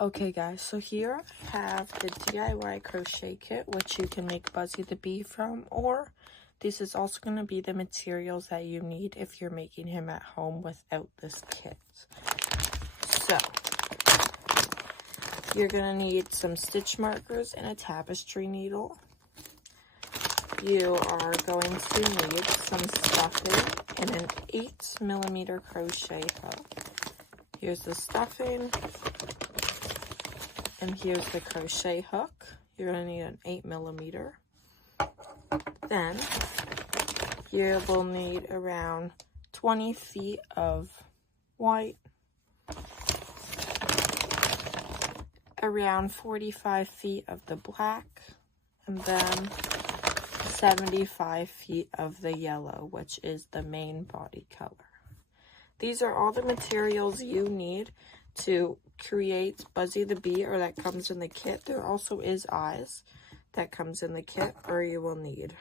Okay guys, so here I have the DIY crochet kit, which you can make Buzzy the Bee from, or this is also going to be the materials that you need if you're making him at home without this kit. So, you're going to need some stitch markers and a tapestry needle. You are going to need some stuffing and an 8mm crochet hook. Here's the stuffing. And here's the crochet hook. You're going to need an 8mm. Then you will need around 20 feet of white, around 45 feet of the black, and then 75 feet of the yellow, which is the main body color. These are all the materials you need to create Buzzy the Bee, or that comes in the kit. There also is eyes that comes in the kit, or you will need.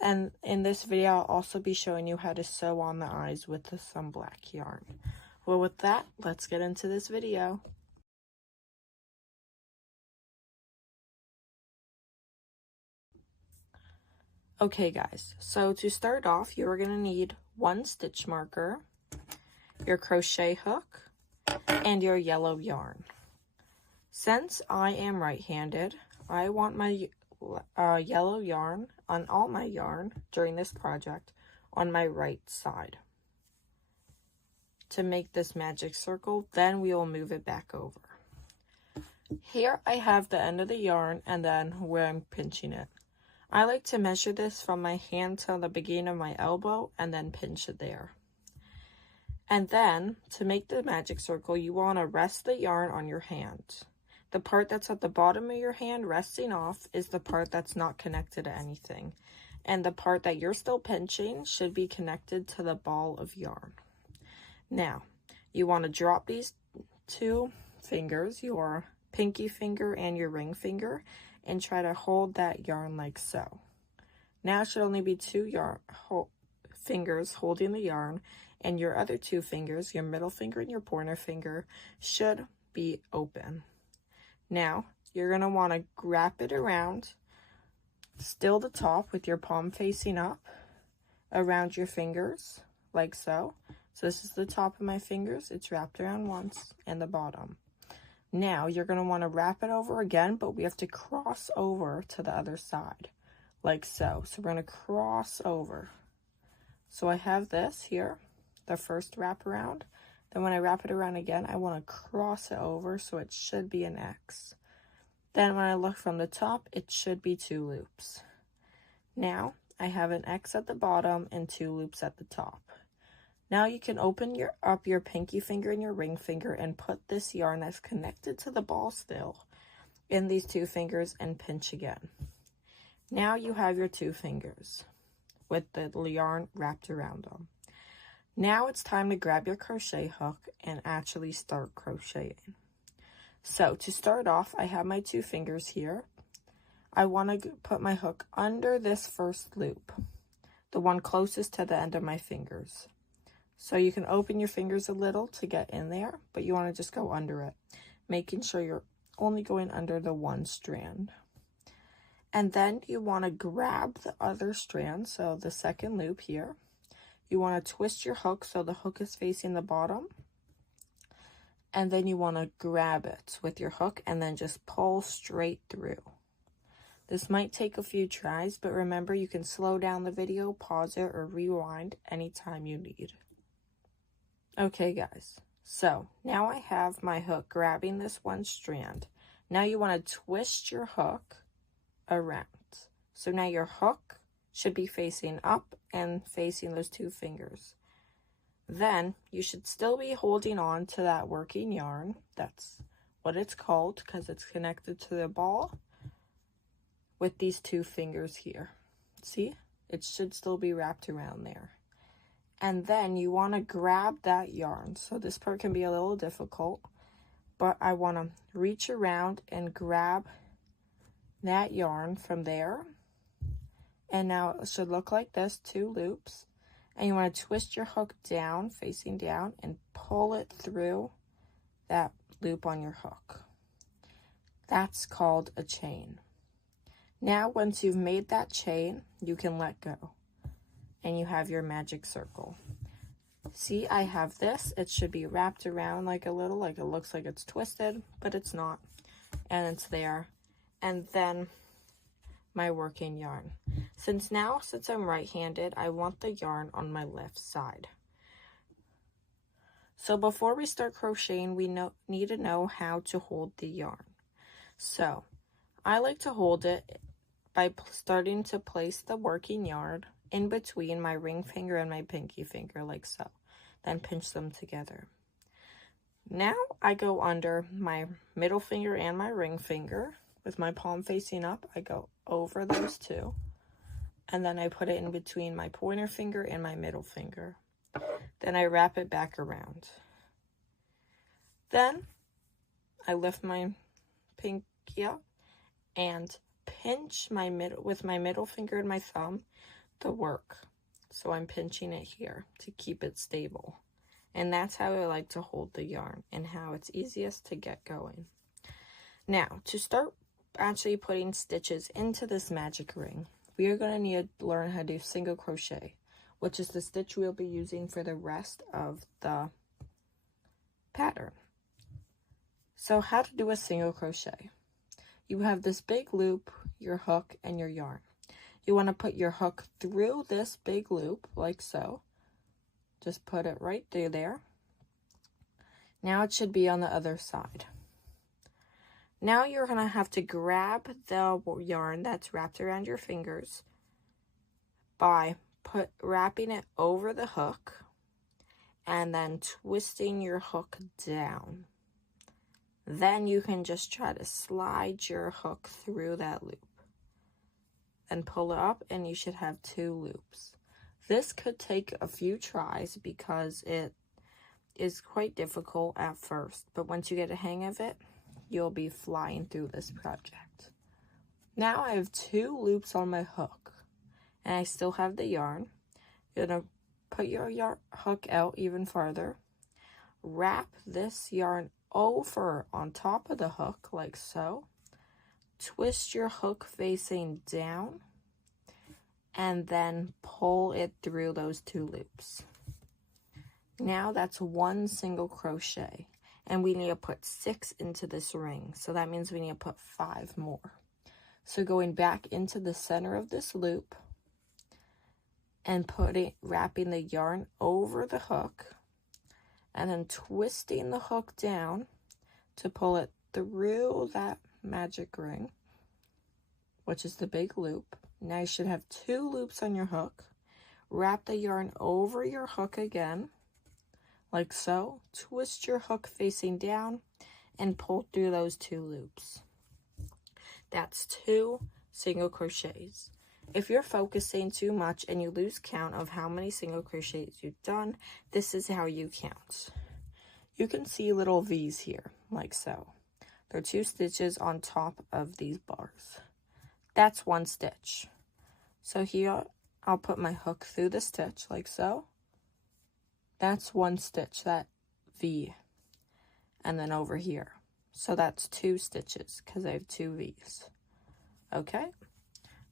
And in this video, I'll also be showing you how to sew on the eyes with some black yarn. Well, with that, let's get into this video. Okay guys, so to start off, you're going to need one stitch marker, your crochet hook, and your yellow yarn. Since I am right-handed, I want my yellow yarn on all my yarn during this project on my right side. To make this magic circle, then we will move it back over. Here I have the end of the yarn and then where I'm pinching it. I like to measure this from my hand to the beginning of my elbow and then pinch it there. And then, to make the magic circle, you want to rest the yarn on your hand. The part that's at the bottom of your hand resting off is the part that's not connected to anything. And the part that you're still pinching should be connected to the ball of yarn. Now, you want to drop these two fingers, your pinky finger and your ring finger, and try to hold that yarn like so. Now it should only be two fingers holding the yarn, and your other two fingers, your middle finger and your pointer finger, should be open. Now, you're going to want to wrap it around, still the top with your palm facing up, around your fingers, like so. So this is the top of my fingers. It's wrapped around once, and the bottom. Now, you're going to want to wrap it over again, but we have to cross over to the other side, like so. So we're going to cross over. So I have this here, the first wrap around. Then when I wrap it around again, I want to cross it over, so it should be an X. Then when I look from the top, it should be 2 loops. Now, I have an X at the bottom and 2 loops at the top. Now you can open up your pinky finger and your ring finger and put this yarn that's connected to the ball still in these 2 fingers and pinch again. Now you have your 2 fingers with the yarn wrapped around them. Now it's time to grab your crochet hook and actually start crocheting. So to start off, I have my 2 fingers here. I want to put my hook under this first loop, the one closest to the end of my fingers. So you can open your fingers a little to get in there, but you want to just go under it, making sure you're only going under the one strand. And then you want to grab the other strand, so the second loop here. You want to twist your hook so the hook is facing the bottom. And then you want to grab it with your hook and then just pull straight through. This might take a few tries, but remember you can slow down the video, pause it, or rewind anytime you need. Okay guys, so now I have my hook grabbing this one strand. Now you want to twist your hook around. So now your hook should be facing up and facing those 2 fingers. Then you should still be holding on to that working yarn. That's what it's called because it's connected to the ball with these 2 fingers here. See? It should still be wrapped around there. And then you want to grab that yarn. So this part can be a little difficult, but I want to reach around and grab that yarn from there. And now it should look like this, 2 loops. And you want to twist your hook down, facing down, and pull it through that loop on your hook. That's called a chain. Now, once you've made that chain, you can let go, and you have your magic circle. See, I have this. It should be wrapped around like a little, like it looks like it's twisted, but it's not, and it's there. And then my working yarn. Since I'm right-handed, I want the yarn on my left side. So before we start crocheting, we need to know how to hold the yarn. So I like to hold it by starting to place the working yarn in between my ring finger and my pinky finger, like so. Then pinch them together. Now I go under my middle finger and my ring finger with my palm facing up. I go over those two, and then I put it in between my pointer finger and my middle finger. Then I wrap it back around. Then I lift my pinky up and pinch with my middle finger and my thumb the work. So I'm pinching it here to keep it stable. And that's how I like to hold the yarn and how it's easiest to get going. Now, to start actually putting stitches into this magic ring, we are going to need to learn how to do single crochet, which is the stitch we'll be using for the rest of the pattern. So how to do a single crochet. You have this big loop, your hook, and your yarn. You want to put your hook through this big loop, like so. Just put it right through there. Now it should be on the other side. Now you're going to have to grab the yarn that's wrapped around your fingers by wrapping it over the hook and then twisting your hook down. Then you can just try to slide your hook through that loop and pull it up, and you should have 2 loops. This could take a few tries because it is quite difficult at first, but once you get a hang of it, you'll be flying through this project. Now I have 2 loops on my hook, and I still have the yarn. You're going to put your hook out even farther. Wrap this yarn over on top of the hook, like so. Twist your hook facing down, and then pull it through those 2 loops. Now that's 1 single crochet, and we need to put 6 into this ring, so that means we need to put 5 more. So going back into the center of this loop and wrapping the yarn over the hook, and then twisting the hook down to pull it through that magic ring, which is the big loop. Now you should have 2 loops on your hook. Wrap the yarn over your hook again, like so. Twist your hook facing down and pull through those 2 loops. That's 2 single crochets. If you're focusing too much and you lose count of how many single crochets you've done, this is how you count. You can see little V's here, like so. There are 2 stitches on top of these bars. That's 1 stitch. So here, I'll put my hook through the stitch, like so. That's 1 stitch, that V. And then over here. So that's 2 stitches, because I have 2 V's. Okay?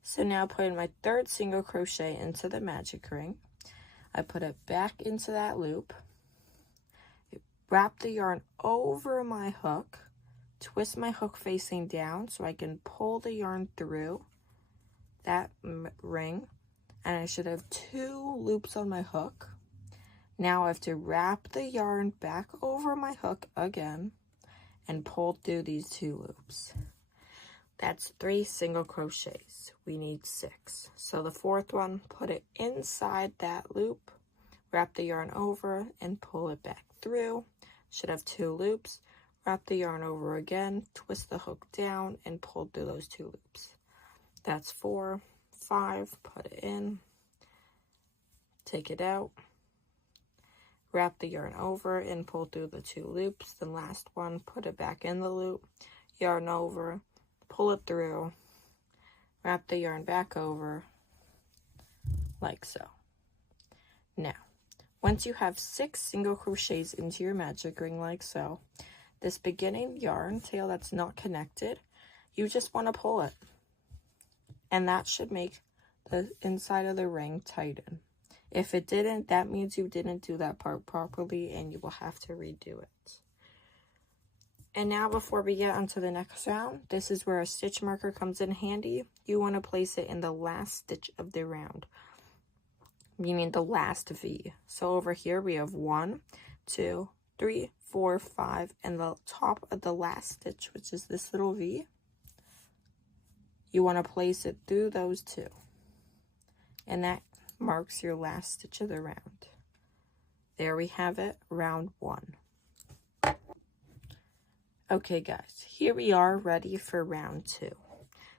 So now putting my 3rd single crochet into the magic ring. I put it back into that loop. Wrap the yarn over my hook. Twist my hook facing down so I can pull the yarn through that ring, and I should have 2 loops on my hook. Now I have to wrap the yarn back over my hook again and pull through these 2 loops. That's 3 single crochets. We need 6. So the 4th one, put it inside that loop, wrap the yarn over and pull it back through. Should have 2 loops. Wrap the yarn over again, twist the hook down, and pull through those 2 loops. That's 4, 5, put it in, take it out, wrap the yarn over and pull through the 2 loops. The last one, put it back in the loop, yarn over, pull it through, wrap the yarn back over, like so. Now, once you have 6 single crochets into your magic ring like so, this beginning yarn tail that's not connected, you just want to pull it. And that should make the inside of the ring tighten. If it didn't, that means you didn't do that part properly and you will have to redo it. And now before we get onto the next round, this is where a stitch marker comes in handy. You want to place it in the last stitch of the round, meaning the last V. So over here we have 1, 2, 3, 4, 5, and the top of the last stitch, which is this little V, you want to place it through those 2. And that marks your last stitch of the round. There we have it, round 1. Okay guys, here we are ready for round 2.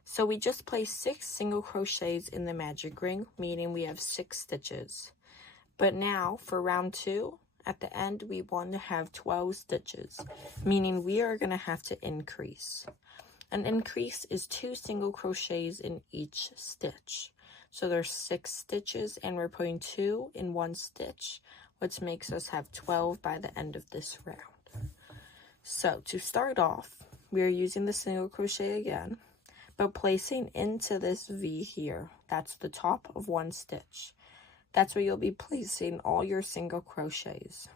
So we just placed 6 single crochets in the magic ring, meaning we have 6 stitches. But now for round 2, at the end we want to have 12 stitches, meaning we are going to have to increase. An increase is 2 single crochets in each stitch. So there's 6 stitches and we're putting 2 in one stitch, which makes us have 12 by the end of this round. So to start off, we are using the single crochet again, but placing into this V here, that's the top of one stitch. That's where you'll be placing all your single crochets.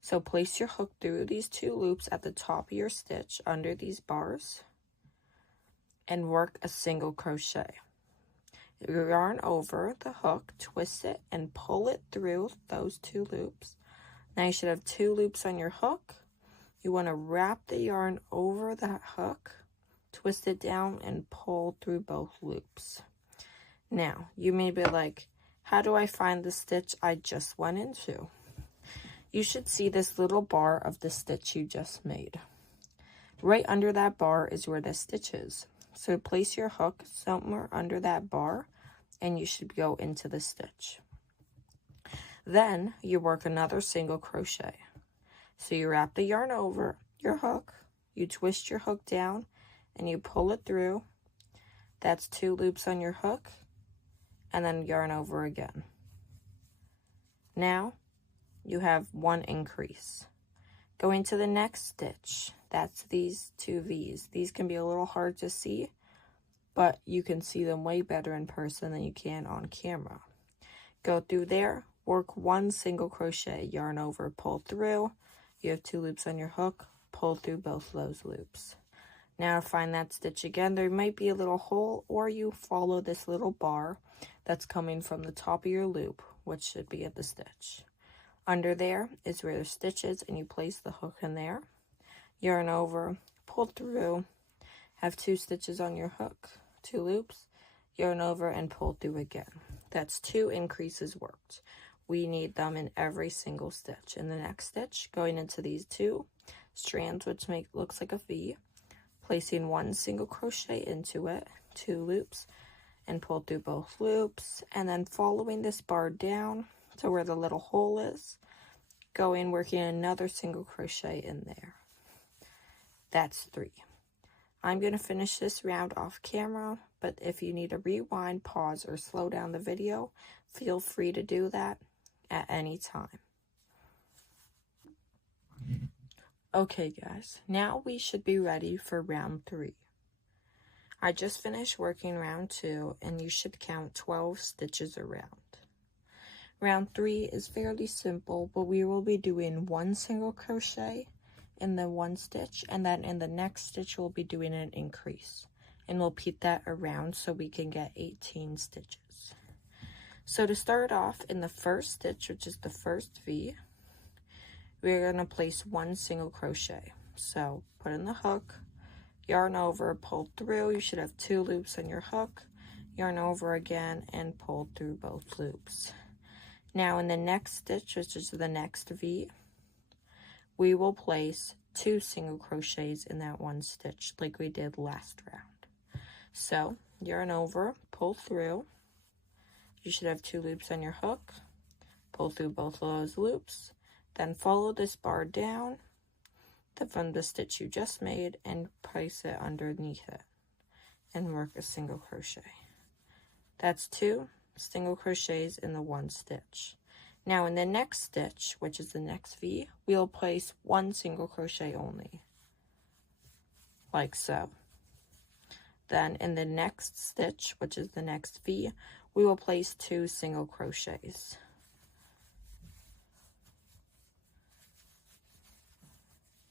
So place your hook through these 2 loops at the top of your stitch under these bars and work a single crochet. Yarn over the hook, twist it, and pull it through those 2 loops. Now you should have 2 loops on your hook. You want to wrap the yarn over that hook, twist it down, and pull through both loops. Now, you may be like, how do I find the stitch I just went into? You should see this little bar of the stitch you just made. Right under that bar is where the stitch is. So place your hook somewhere under that bar, and you should go into the stitch. Then you work another single crochet. So you wrap the yarn over your hook, you twist your hook down, and you pull it through. That's 2 loops on your hook, and then yarn over again. Now you have 1 increase. Go into the next stitch. That's these 2 V's. These can be a little hard to see, but you can see them way better in person than you can on camera. Go through there, work 1 single crochet, yarn over, pull through. You have 2 loops on your hook, pull through both those loops. Now find that stitch again. There might be a little hole, or you follow this little bar that's coming from the top of your loop, which should be at the stitch. Under there is where the stitch is, and you place the hook in there. Yarn over, pull through, have 2 stitches on your hook, 2 loops, yarn over, and pull through again. That's 2 increases worked. We need them in every single stitch. In the next stitch, going into these 2 strands, which looks like a V, placing 1 single crochet into it, 2 loops, and pull through both loops, and then following this bar down to where the little hole is, working another single crochet in there. That's 3. I'm going to finish this round off camera, but if you need to rewind, pause, or slow down the video, feel free to do that at any time. Okay guys, now we should be ready for round 3. I just finished working round 2, and you should count 12 stitches around. Round 3 is fairly simple, but we will be doing 1 single crochet in the 1 stitch, and then in the next stitch we'll be doing an increase, and we'll repeat that around so we can get 18 stitches. So to start off, in the first stitch, which is the first V, we're going to place 1 single crochet. So put in the hook, yarn over, pull through. You should have 2 loops on your hook, yarn over again, and pull through both loops. Now in the next stitch, which is the next V, we will place 2 single crochets in that 1 stitch like we did last round. So yarn over, pull through. You should have 2 loops on your hook, pull through both of those loops, then follow this bar down from the stitch you just made and place it underneath it and work a single crochet. That's 2 single crochets in the 1 stitch. Now in the next stitch, which is the next V, we'll place 1 single crochet only, like so. Then in the next stitch, which is the next V, we will place 2 single crochets.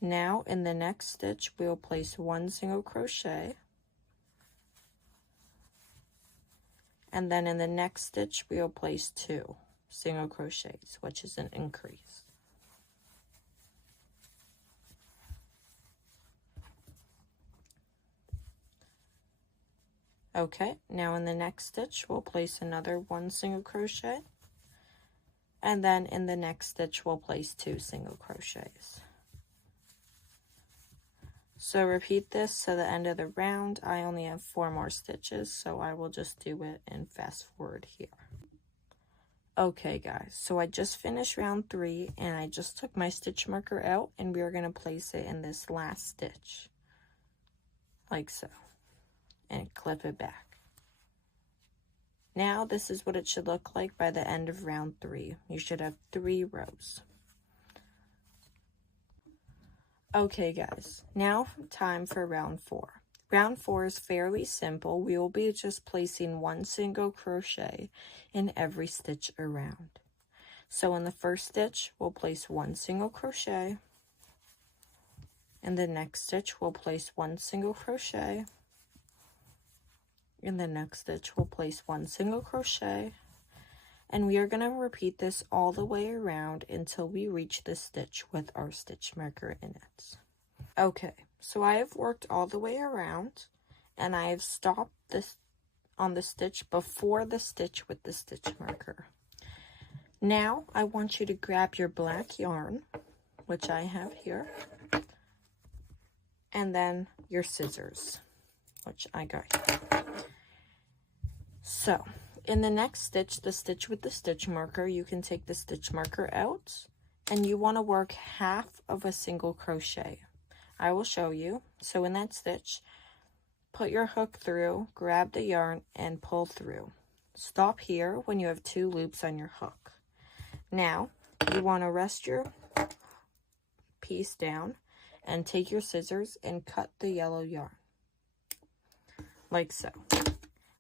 Now in the next stitch, we will place 1 single crochet. And then in the next stitch, we will place 2 single crochets, which is an increase. Okay, now in the next stitch, we'll place another 1 single crochet. And then in the next stitch, we'll place 2 single crochets. So repeat this to the end of the round. I only have 4 more stitches, so I will just do it and fast forward here. Okay guys, so I just finished round 3 and I just took my stitch marker out and we are going to place it in this last stitch, like so, and clip it back. Now this is what it should look like by the end of round 3. You should have 3 rows. Okay guys, now time for round 4. Round 4 is fairly simple. We will be just placing 1 single crochet in every stitch around. So in the first stitch, we'll place 1 single crochet. In the next stitch, we'll place 1 single crochet. In the next stitch, we'll place 1 single crochet. And we are going to repeat this all the way around until we reach the stitch with our stitch marker in it. Okay, so I have worked all the way around and I have stopped this on the stitch before the stitch with the stitch marker. Now I want you to grab your black yarn, which I have here, and then your scissors, which I got here. So in the next stitch, the stitch with the stitch marker, you can take the stitch marker out and you want to work half of a single crochet. I will show you. So in that stitch, put your hook through, grab the yarn and pull through. Stop here when you have 2 loops on your hook. Now you want to rest your piece down and take your scissors and cut the yellow yarn, like so.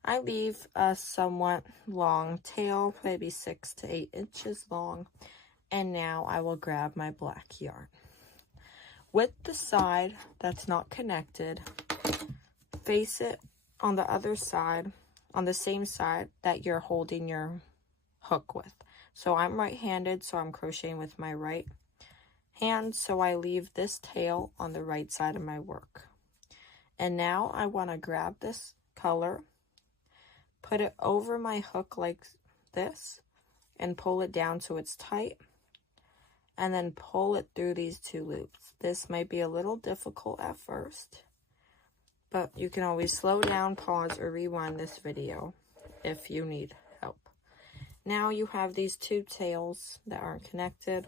I leave a somewhat long tail, maybe 6 to 8 inches long, and now I will grab my black yarn. With the side that's not connected, face it on the other side, on the same side that you're holding your hook with. So I'm right-handed, so I'm crocheting with my right hand, so I leave this tail on the right side of my work. And now I want to grab this color, put it over my hook like this, and pull it down so it's tight, and then pull it through these 2 loops. This might be a little difficult at first, but you can always slow down, pause, or rewind this video if you need help. Now you have these 2 tails that aren't connected.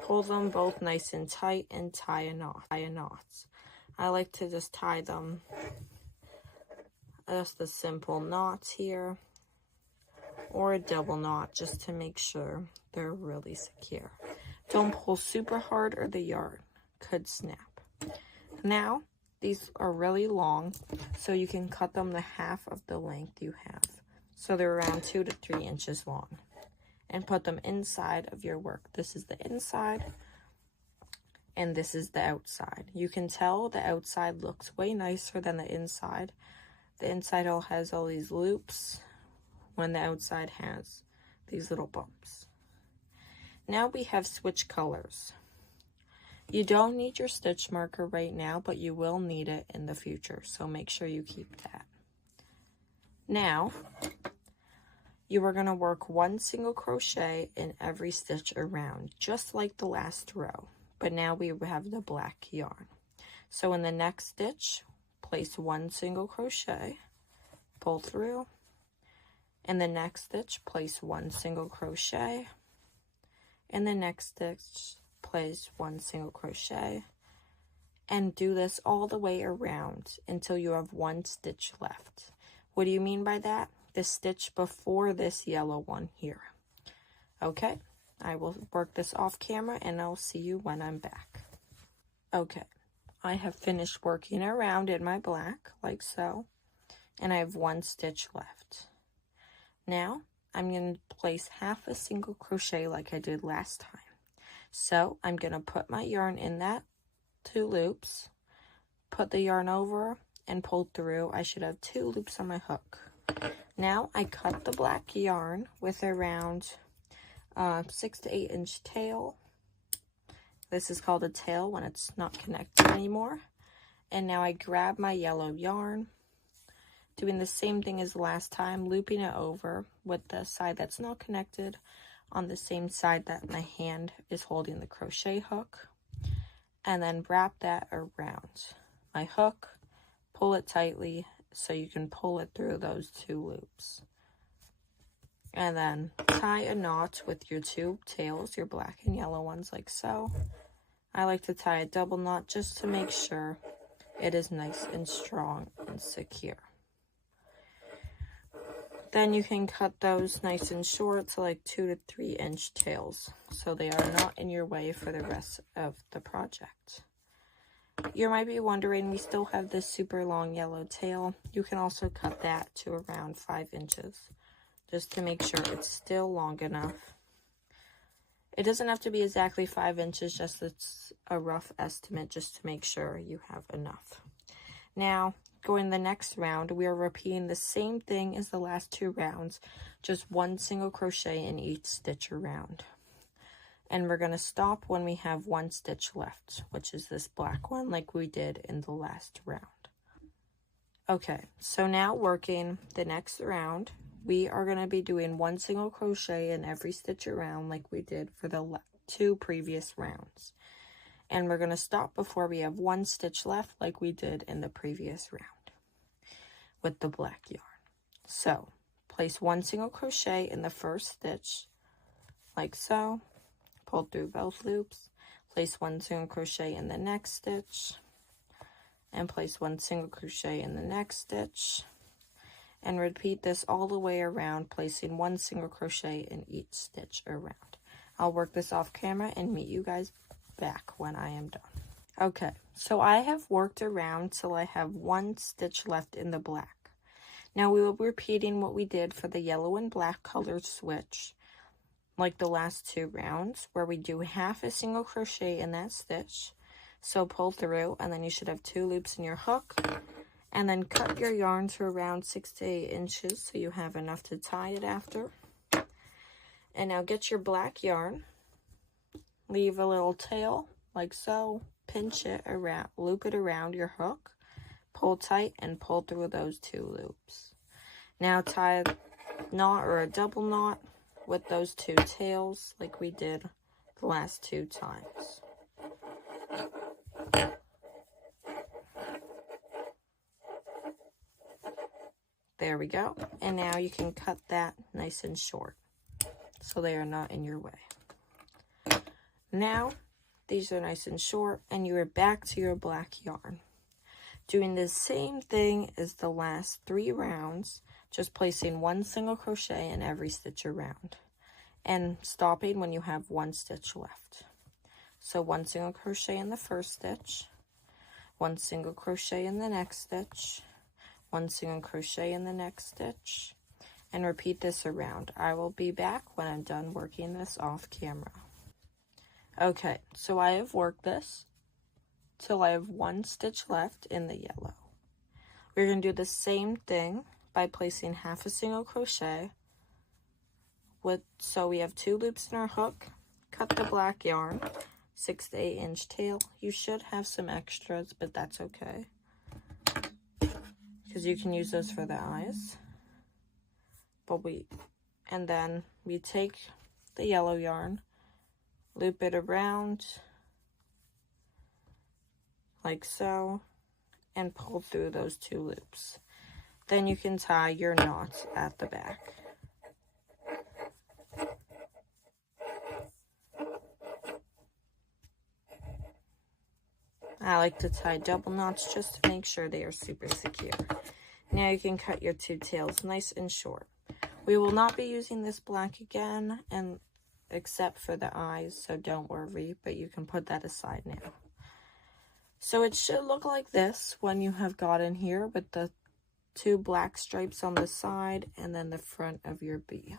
Pull them both nice and tight and tie a knot. I like to just tie them just a simple knot here, or a double knot, just to make sure they're really secure. Don't pull super hard or the yarn could snap. Now these are really long, so you can cut them to half of the length you have, so they're around 2 to 3 inches long, and put them inside of your work. This is the inside and this is the outside. You can tell the outside looks way nicer than the inside. The inside has all these loops when the outside has these little bumps. Now we have switch colors. You don't need your stitch marker right now, but you will need it in the future, so make sure you keep that. Now, you are going to work 1 single crochet in every stitch around, just like the last row, but now we have the black yarn. So in the next stitch, place 1 single crochet, pull through. In the next stitch, place 1 single crochet. In the next stitch, place 1 single crochet, and do this all the way around until you have 1 stitch left. What do you mean by that? The stitch before this yellow one here. Okay, I will work this off camera and I'll see you when I'm back. Okay, I have finished working around in my black like so, and I have 1 stitch left. Now I'm going to place half a single crochet like I did last time. So I'm going to put my yarn in that 2 loops, put the yarn over and pull through. I should have 2 loops on my hook. Now I cut the black yarn with around 6 to 8 inch tail. This is called a tail when it's not connected anymore. And now I grab my yellow yarn, doing the same thing as last time, looping it over with the side that's not connected on the same side that my hand is holding the crochet hook, and then wrap that around my hook, pull it tightly so you can pull it through those 2 loops. And then tie a knot with your 2 tails, your black and yellow ones, like so. I like to tie a double knot just to make sure it is nice and strong and secure. Then you can cut those nice and short to like 2 to 3 inch tails, so they are not in your way for the rest of the project. You might be wondering, we still have this super long yellow tail. You can also cut that to around 5 inches, just to make sure it's still long enough. It doesn't have to be exactly 5 inches, just it's a rough estimate just to make sure you have enough. Now, going the next round, we are repeating the same thing as the last 2 rounds, just 1 single crochet in each stitch around. And we're going to stop when we have 1 stitch left, which is this black one like we did in the last round. Okay, so now working the next round, we are going to be doing 1 single crochet in every stitch around like we did for the 2 previous rounds. And we're going to stop before we have 1 stitch left like we did in the previous round with the black yarn. So, place 1 single crochet in the first stitch like so. Pull through both loops, place 1 single crochet in the next stitch, and place 1 single crochet in the next stitch, and repeat this all the way around, placing 1 single crochet in each stitch around. I'll work this off camera and meet you guys back when I am done. Okay, so I have worked around till I have 1 stitch left in the black. Now we will be repeating what we did for the yellow and black colored switch, like the last 2 rounds, where we do half a single crochet in that stitch. So pull through, and then you should have 2 loops in your hook, and then cut your yarn to around 6 to 8 inches so you have enough to tie it after. And now get your black yarn, leave a little tail like so, pinch it around, loop it around your hook, pull tight, and pull through those 2 loops. Now tie a knot or a double knot with those 2 tails like we did the last 2 times. There we go. And now you can cut that nice and short so they are not in your way. Now these are nice and short, and you are back to your black yarn, doing the same thing as the last 3 rounds, just placing 1 single crochet in every stitch around and stopping when you have 1 stitch left. So 1 single crochet in the first stitch, 1 single crochet in the next stitch, 1 single crochet in the next stitch, and repeat this around. I will be back when I'm done working this off camera. Okay, so I have worked this till I have 1 stitch left in the yellow. We're going to do the same thing by placing half a single crochet so we have 2 loops in our hook, cut the black yarn, 6 to 8 inch tail. You should have some extras, but that's okay, because you can use those for the eyes. And then we take the yellow yarn, loop it around like so, and pull through those 2 loops. Then you can tie your knots at the back. I like to tie double knots just to make sure they are super secure. Now you can cut your 2 tails nice and short. We will not be using this black again, and except for the eyes, so don't worry, but you can put that aside now. So it should look like this when you have gotten here, with the 2 black stripes on the side and then the front of your bee.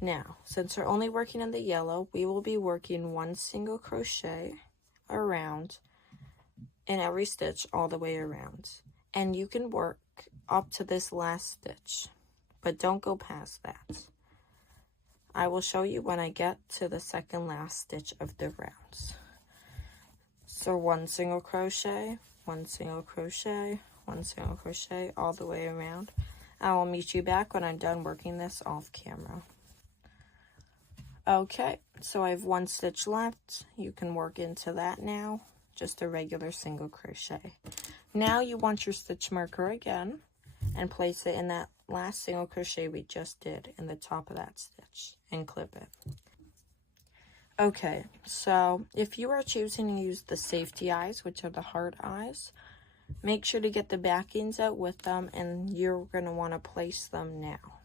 Now, since we're only working in the yellow, we will be working 1 single crochet around in every stitch all the way around. And you can work up to this last stitch, but don't go past that. I will show you when I get to the second last stitch of the rounds. So 1 single crochet, 1 single crochet, 1 single crochet all the way around. I will meet you back when I'm done working this off camera. Okay, so I have 1 stitch left. You can work into that now, just a regular single crochet. Now you want your stitch marker again and place it in that last single crochet we just did in the top of that stitch and clip it. Okay, so if you are choosing to use the safety eyes, which are the heart eyes, make sure to get the backings out with them, and you're going to want to place them now.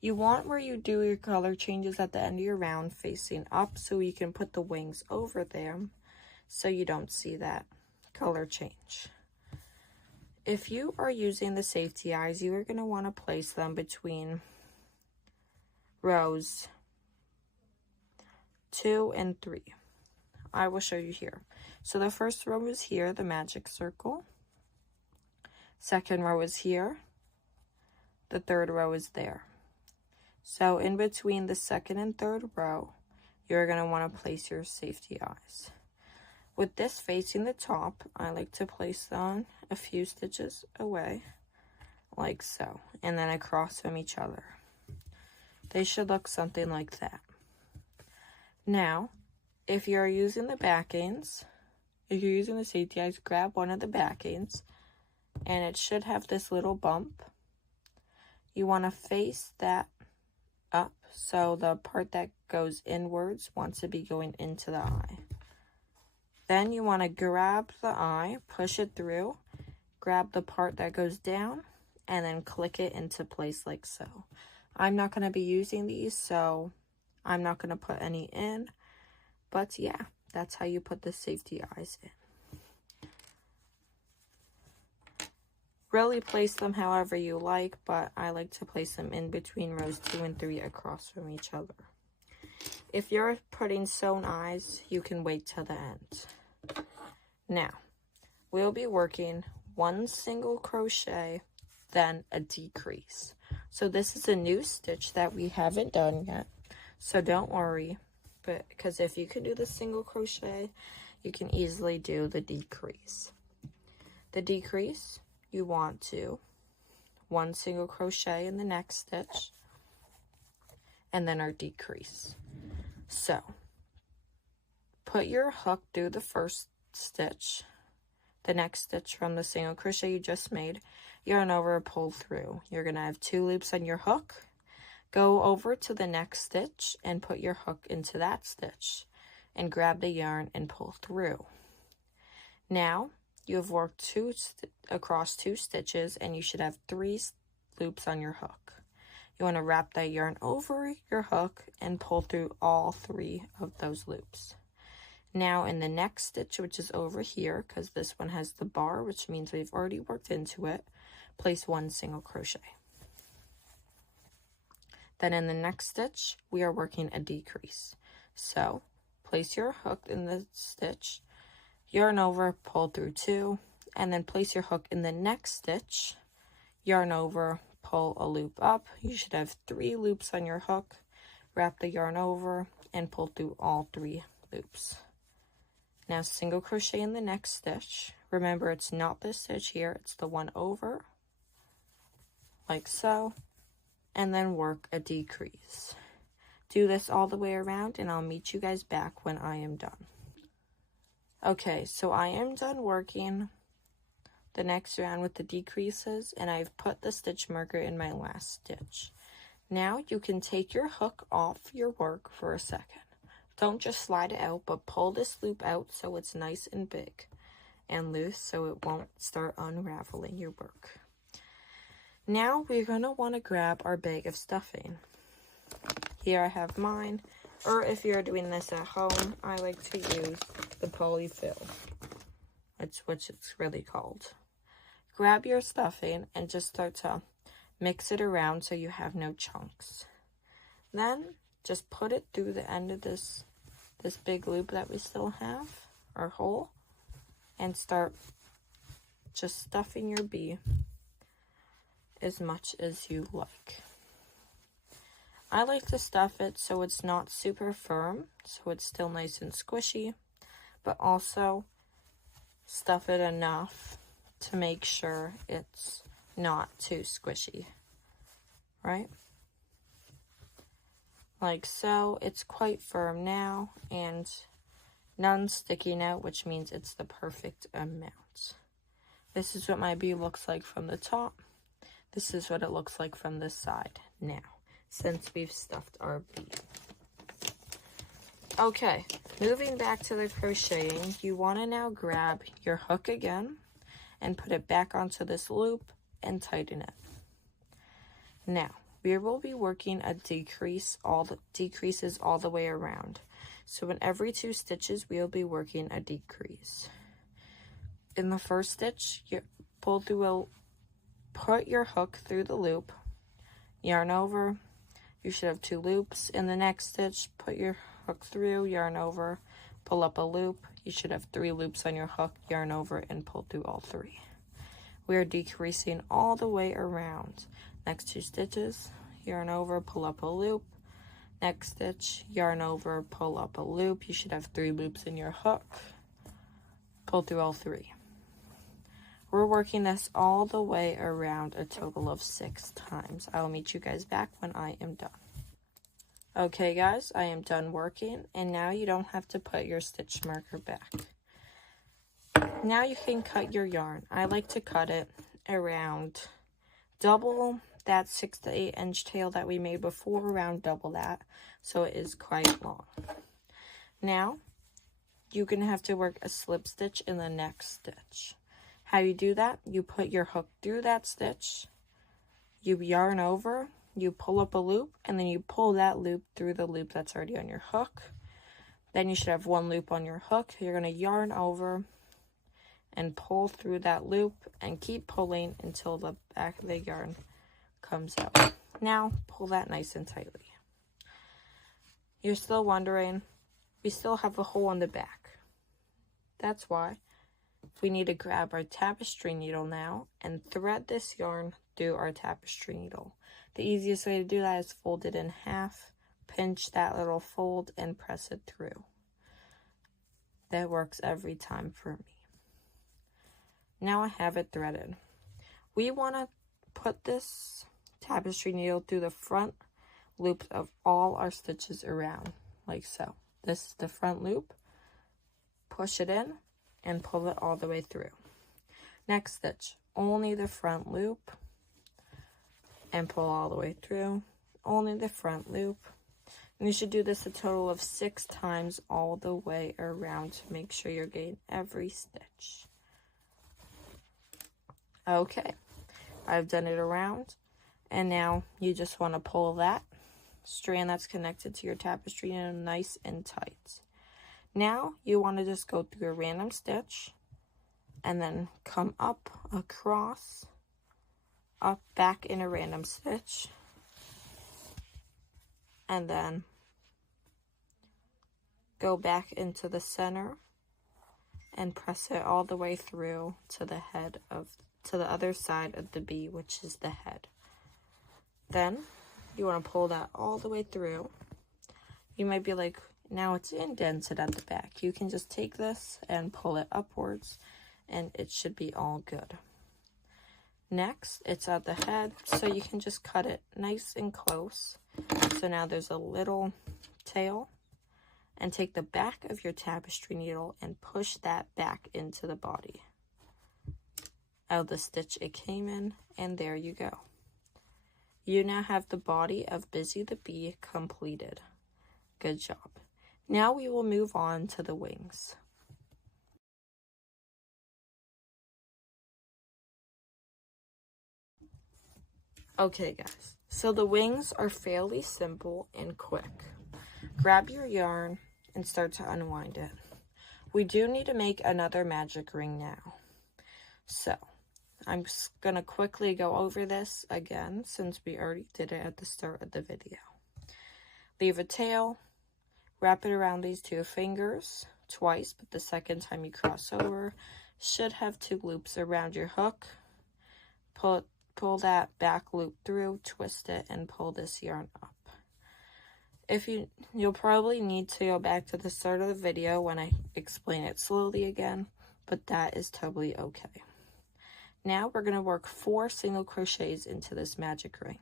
You want where you do your color changes at the end of your round facing up, so you can put the wings over there so you don't see that color change. If you are using the safety eyes, you are going to want to place them between rows 2 and 3. I will show you here. So the first row is here, the magic circle. Second row is here. The third row is there. So in between the second and third row, you're going to want to place your safety eyes. With this facing the top, I like to place them a few stitches away, like so, and then across from each other. They should look something like that. Now, if you're using the backings, if you're using the safety eyes, grab one of the backings, and it should have this little bump. You want to face that up, so the part that goes inwards wants to be going into the eye. Then you want to grab the eye, push it through, grab the part that goes down, and then click it into place like so. I'm not going to be using these, so I'm not going to put any in, but yeah, that's how you put the safety eyes in. Really place them however you like, but I like to place them in between rows 2 and 3 across from each other. If you're putting sewn eyes, you can wait till the end. Now, we'll be working 1 single crochet, then a decrease. So this is a new stitch that we haven't done yet, so don't worry, because if you can do the single crochet, you can easily do the decrease. The decrease, you want to 1 single crochet in the next stitch, and then our decrease. So put your hook through the first stitch, the next stitch from the single crochet you just made, yarn over, pull through. You're going to have 2 loops on your hook. Go over to the next stitch and put your hook into that stitch and grab the yarn and pull through. Now you have worked across 2 stitches, and you should have 3 loops on your hook. You want to wrap that yarn over your hook and pull through all 3 of those loops. Now in the next stitch, which is over here, because this one has the bar, which means we've already worked into it, place 1 single crochet. Then in the next stitch, we are working a decrease. So place your hook in the stitch, yarn over, pull through 2, and then place your hook in the next stitch, yarn over, pull a loop up. You should have 3 loops on your hook. Wrap the yarn over and pull through all 3 loops. Now single crochet in the next stitch. Remember, it's not this stitch here, it's the one over, like so, and then work a decrease. Do this all the way around, and I'll meet you guys back when I am done. Okay, so I am done working the next round with the decreases, and I've put the stitch marker in my last stitch. Now you can take your hook off your work for a second. Don't just slide it out, but pull this loop out so it's nice and big and loose, so it won't start unraveling your work. Now we're going to want to grab our bag of stuffing. Here I have mine, or if you're doing this at home, I like to use the polyfill. It's which it's really called. Grab your stuffing and just start to mix it around so you have no chunks. Then just put it through the end of this big loop that we still have, or hole, and start just stuffing your bee as much as you like. I like to stuff it so it's not super firm, so it's still nice and squishy, but also stuff it enough to make sure it's not too squishy, right? Like so. It's quite firm now and none sticking out, which means it's the perfect amount. This is what my bee looks like from the top. This is what it looks like from this side now, since we've stuffed our bee. Okay, moving back to the crocheting, you want to now grab your hook again and put it back onto this loop and tighten it. Now, we will be working a decreases all the way around. So in every 2 stitches, we will be working a decrease. In the first stitch, you put your hook through the loop, yarn over. You should have 2 loops. In the next stitch, put your hook through, yarn over, pull up a loop. You should have 3 loops on your hook, yarn over, and pull through all 3. We are decreasing all the way around. Next 2 stitches, yarn over, pull up a loop. Next stitch, yarn over, pull up a loop. You should have 3 loops in your hook. Pull through all 3. We're working this all the way around a total of 6 times. I will meet you guys back when I am done. Okay guys, I am done working, and now you don't have to put your stitch marker back. Now you can cut your yarn. I like to cut it around double that 6 to 8 inch tail that we made before, around double that, so it is quite long. Now you're going to have to work a slip stitch in the next stitch. How you do that? You put your hook through that stitch, you yarn over, you pull up a loop, and then you pull that loop through the loop that's already on your hook. Then you should have 1 loop on your hook. You're going to yarn over and pull through that loop and keep pulling until the back of the yarn comes out. Now pull that nice and tightly. You're still wondering, we still have a hole in the back. That's why we need to grab our tapestry needle now and thread this yarn through our tapestry needle. The easiest way to do that is fold it in half, pinch that little fold, and press it through. That works every time for me. Now I have it threaded. We want to put this tapestry needle through the front loops of all our stitches around, like so. This is the front loop. Push it in and pull it all the way through. Next stitch, only the front loop, and pull all the way through. Only the front loop. And you should do this a total of 6 times all the way around to make sure you're getting every stitch. Okay, I've done it around, and now you just want to pull that strand that's connected to your tapestry in nice and tight. Now you want to just go through a random stitch and then come up across, up, back in a random stitch, and then go back into the center and press it all the way through to the head of, to the other side of the bee, which is the head. Then you want to pull that all the way through. You might be like, now it's indented at the back. You can just take this and pull it upwards and it should be all good. Next, it's at the head, so you can just cut it nice and close. So now there's a little tail, and take the back of your tapestry needle and push that back into the body of the stitch it came in, and there you go. You now have the body of Busy the Bee completed. Good job. Now we will move on to the wings. Okay guys, So the wings are fairly simple and quick. Grab your yarn and start to unwind it. We do need to make another magic ring now. So I'm just gonna quickly go over this again since we already did it at the start of the video. Leave a tail, wrap it around these 2 fingers twice, but the second time you cross over, should have 2 loops around your hook. Pull that back loop through, twist it, and pull this yarn up. You'll probably need to go back to the start of the video when I explain it slowly again, but that is totally okay. Now we're going to work 4 single crochets into this magic ring.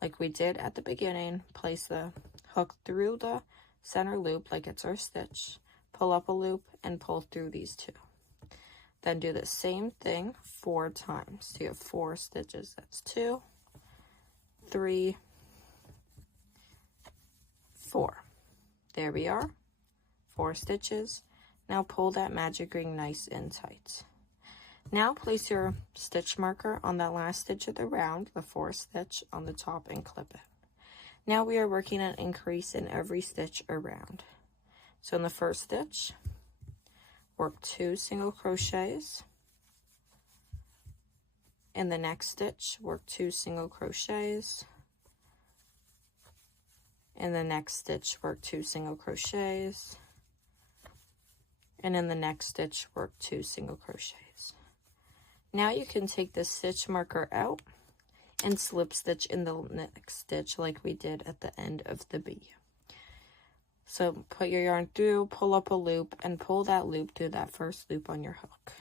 Like we did at the beginning, place the hook through the center loop like it's our stitch, pull up a loop, and pull through these 2. Then do the same thing 4 times. So you have 4 stitches. That's 2, 3, 4. There we are. 4 stitches. Now pull that magic ring nice and tight. Now place your stitch marker on that last stitch of the round, the 4th stitch on the top, and clip it. Now we are working an increase in every stitch around. So in the first stitch, work 2 single crochets. In the next stitch, work 2 single crochets. In the next stitch, work 2 single crochets. And in the next stitch, work 2 single crochets. Now you can take the stitch marker out and slip stitch in the next stitch like we did at the end of the bee. So put your yarn through, pull up a loop, and pull that loop through that first loop on your hook.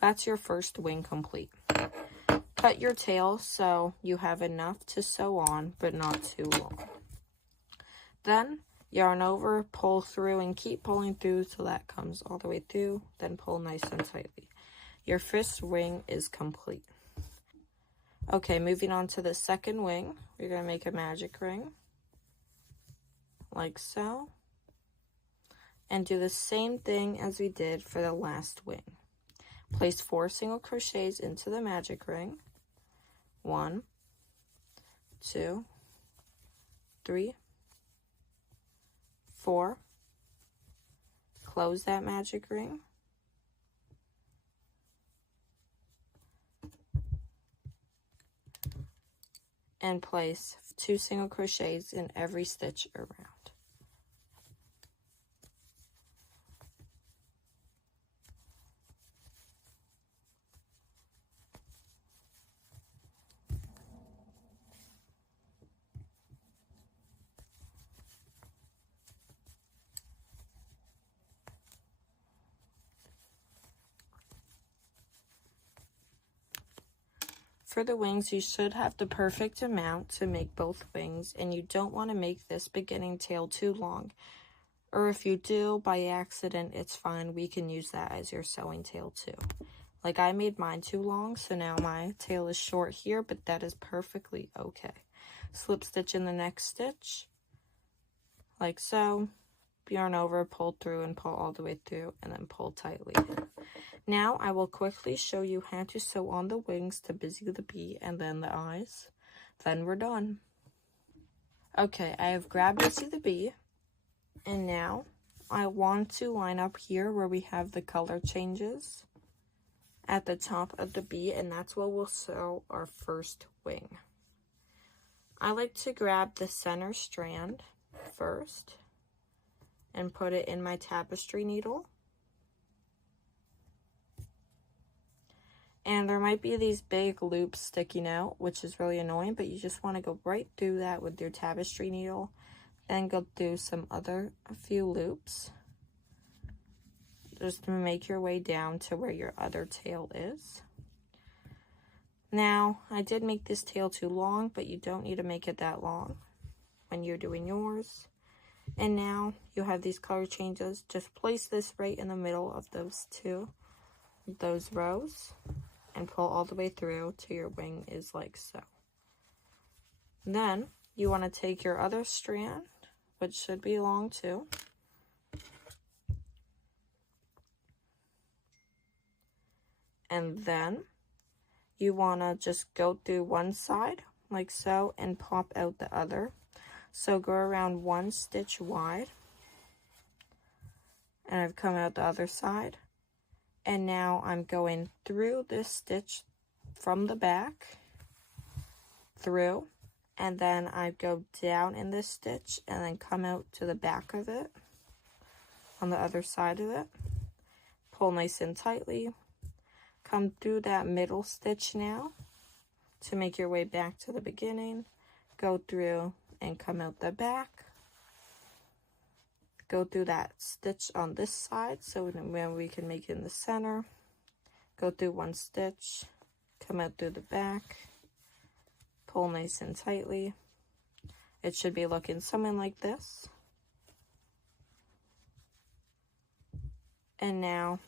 That's your first wing complete. Cut your tail so you have enough to sew on, but not too long. Then yarn over, pull through, and keep pulling through till that comes all the way through, then pull nice and tightly. Your first wing is complete. Okay, moving on to the second wing, we're going to make a magic ring, like so, and do the same thing as we did for the last wing. Place 4 single crochets into the magic ring. 1, 2, 3, 4. Close that magic ring. And place 2 single crochets in every stitch around. For the wings, you should have the perfect amount to make both wings, and you don't want to make this beginning tail too long. Or if you do, by accident, it's fine. We can use that as your sewing tail too. Like I made mine too long, so now my tail is short here, but that is perfectly okay. Slip stitch in the next stitch, like so. Yarn over, pull through, and pull all the way through, and then pull tightly. Now I will quickly show you how to sew on the wings to Busy the Bee and then the eyes. Then we're done. Okay, I have grabbed Busy the Bee, and now I want to line up here where we have the color changes at the top of the bee, and that's where we'll sew our first wing. I like to grab the center strand first and put it in my tapestry needle. And there might be these big loops sticking out, which is really annoying, but you just want to go right through that with your tapestry needle, then go through a few loops, just to make your way down to where your other tail is. Now, I did make this tail too long, but you don't need to make it that long when you're doing yours. And now you have these color changes. Just place this right in the middle of those rows and pull all the way through till your wing is like so. Then you want to take your other strand, which should be long too, and then you want to just go through one side like so, and pop out the other. So go around 1 stitch wide, and I've come out the other side, and now I'm going through this stitch from the back, through, and then I go down in this stitch and then come out to the back of it on the other side of it, pull nice and tightly, come through that middle stitch now to make your way back to the beginning, go through and come out the back, go through that stitch on this side so when we can make it in the center, go through 1 stitch, come out through the back, pull nice and tightly. It should be looking something like this. And now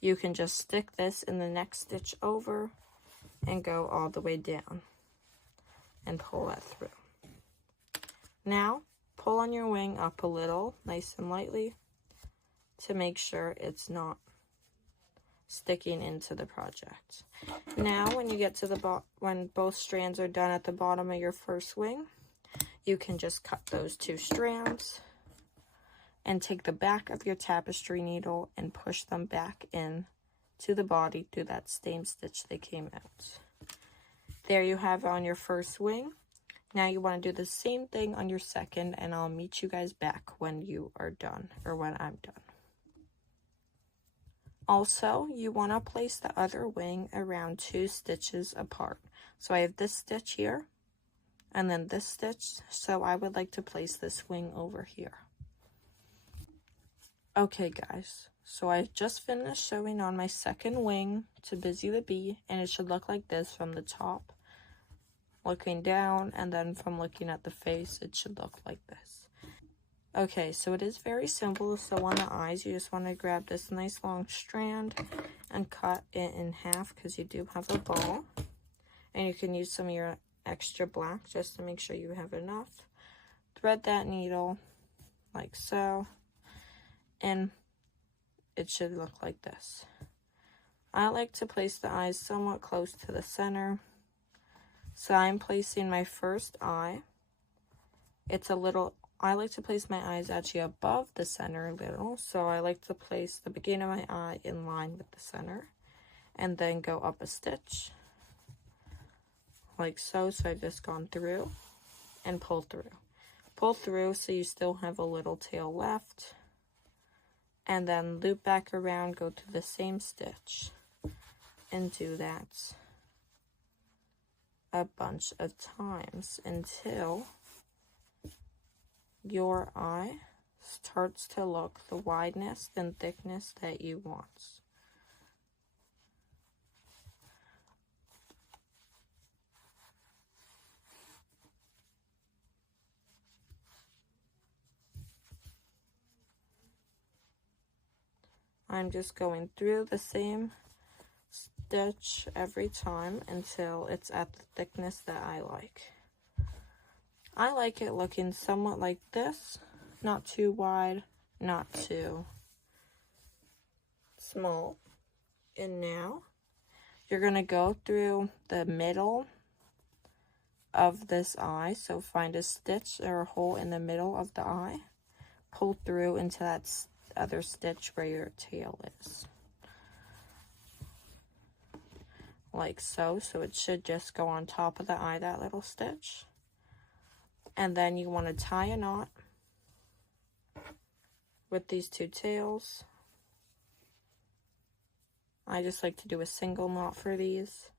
you can just stick this in the next stitch over and go all the way down and pull that through. Now pull on your wing up a little, nice and lightly, to make sure it's not sticking into the project. Now when you get to the when both strands are done at the bottom of your first wing, you can just cut those 2 strands and take the back of your tapestry needle and push them back in to the body through that same stitch they came out. There you have it on your first wing. Now you want to do the same thing on your second, and I'll meet you guys back when you are done, or when I'm done. Also, you want to place the other wing around 2 stitches apart. So I have this stitch here, and then this stitch, so I would like to place this wing over here. Okay guys, so I just finished sewing on my second wing to Busy the Bee, and it should look like this from the top, looking down, and then from looking at the face, it should look like this. Okay, so it is very simple to sew on the eyes. You just want to grab this nice long strand and cut it in half because you do have a ball. And you can use some of your extra black just to make sure you have enough. Thread that needle like so. And it should look like this. I like to place the eyes somewhat close to the center. So I'm placing my first eye. I like to place my eyes actually above the center a little. So I like to place the beginning of my eye in line with the center. And then go up a stitch. Like so. So I've just gone through and pull through. Pull through so you still have a little tail left. And then loop back around, go to the same stitch, and do that a bunch of times until your eye starts to look the wideness and thickness that you want. I'm just going through the same stitch every time until it's at the thickness that I like. I like it looking somewhat like this, not too wide, not too small. And now you're going to go through the middle of this eye, so find a stitch or a hole in the middle of the eye, pull through into that other stitch where your tail is, like so. So it should just go on top of the eye, that little stitch. And then you want to tie a knot with these 2 tails. I just like to do a single knot for these.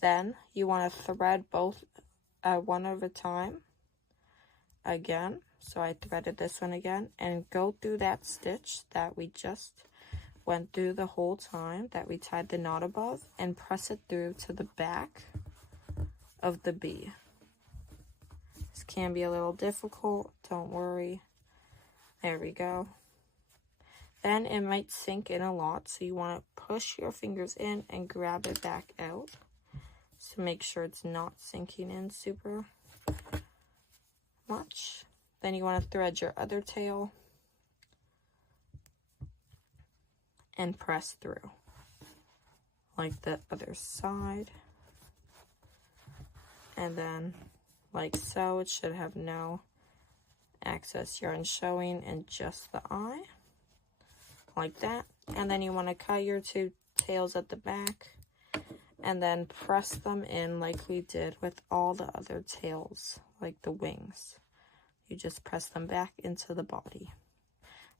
Then you want to thread both one at a time again. So I threaded this one again and go through that stitch that we just went through the whole time that we tied the knot above, and press it through to the back of the bee. This can be a little difficult, don't worry. There we go. Then it might sink in a lot, so you want to push your fingers in and grab it back out to make sure it's not sinking in super much. Then you want to thread your other tail and press through like the other side. and then like so. It should have no excess yarn showing and just the eye, like that. And then you want to cut your 2 tails at the back and then press them in like we did with all the other tails, like the wings. You just press them back into the body.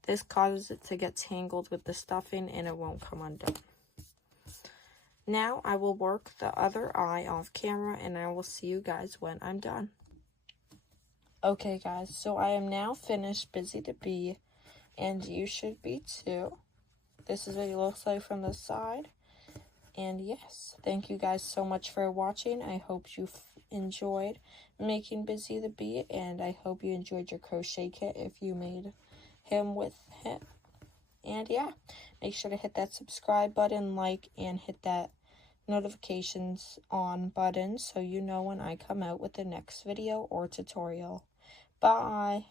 This causes it to get tangled with the stuffing and it won't come undone. Now I will work the other eye off camera and I will see you guys when I'm done. Okay guys, so I am now finished Busy the Bee, and you should be too. This is what it looks like from the side. And yes, thank you guys so much for watching. I hope you enjoyed making Busy the Bee, and I hope you enjoyed your crochet kit if you made him with him. And yeah, make sure to hit that subscribe button, like, and hit that notifications on button so you know when I come out with the next video or tutorial. Bye!